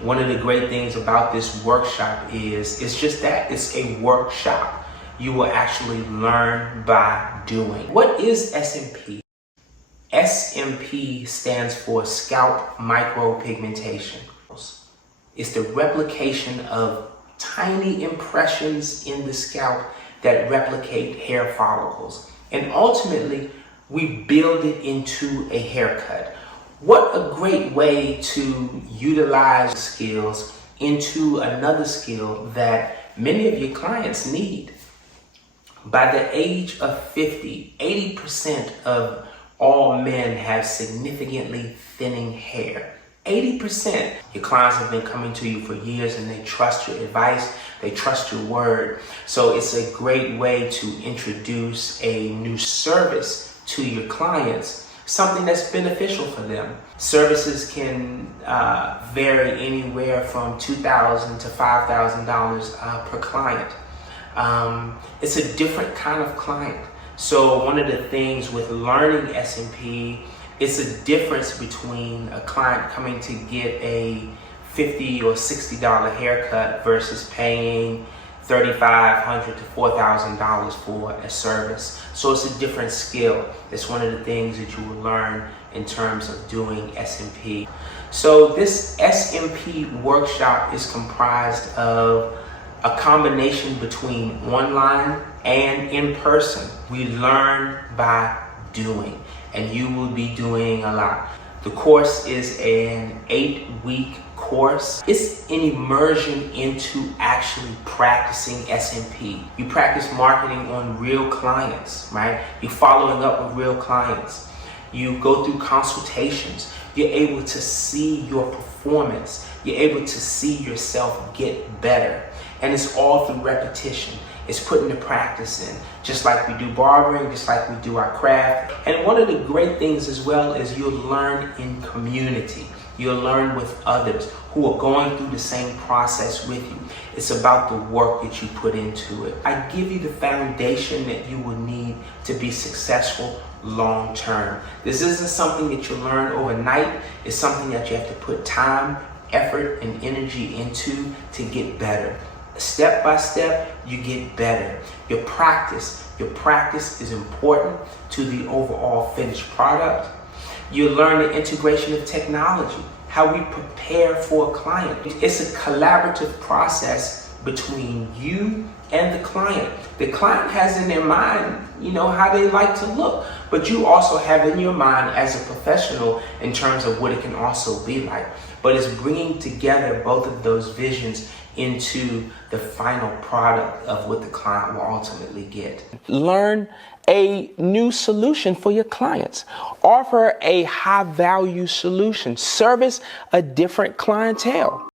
One of the great things about this workshop is it's just that, it's a workshop. You will actually learn by doing. What is SMP? SMP stands for scalp micropigmentation. It's the replication of tiny impressions in the scalp that replicate hair follicles. And ultimately, we build it into a haircut. What a great way to utilize skills into another skill that many of your clients need. By the age of 50, 80% of all men have significantly thinning hair. 80%. Your clients have been coming to you for years and they trust your advice, they trust your word. So it's a great way to introduce a new service to your clients, something that's beneficial for them. Services can vary anywhere from $2,000 to $5,000 per client. It's a different kind of client. So one of the things with learning SMP, it's a difference between a client coming to get a $50 or $60 haircut versus paying $3,500 to $4,000 for a service. So it's a different skill. It's one of the things that you will learn in terms of doing SMP. So this SMP workshop is comprised of a combination between online and in person. We learn by doing, and you will be doing a lot. The course is an 8-week course. It's an immersion into actually practicing SMP. You practice marketing on real clients, right? You're following up with real clients. You go through consultations. You're able to see your performance. You're able to see yourself get better. And it's all through repetition. It's putting the practice in, just like we do barbering, just like we do our craft. And one of the great things as well is you'll learn in community. You'll learn with others who are going through the same process with you. It's about the work that you put into it. I give you the foundation that you will need to be successful long term. This isn't something that you learn overnight. It's something that you have to put time, effort, and energy into to get better. Step by step, you get better. Your practice is important to the overall finished product. You learn the integration of technology, how we prepare for a client. It's a collaborative process between you and the client. The client has in their mind, how they like to look, but you also have in your mind as a professional in terms of what it can also be like. But it's bringing together both of those visions into the final product of what the client will ultimately get. Learn a new solution for your clients. Offer a high value solution. Service a different clientele.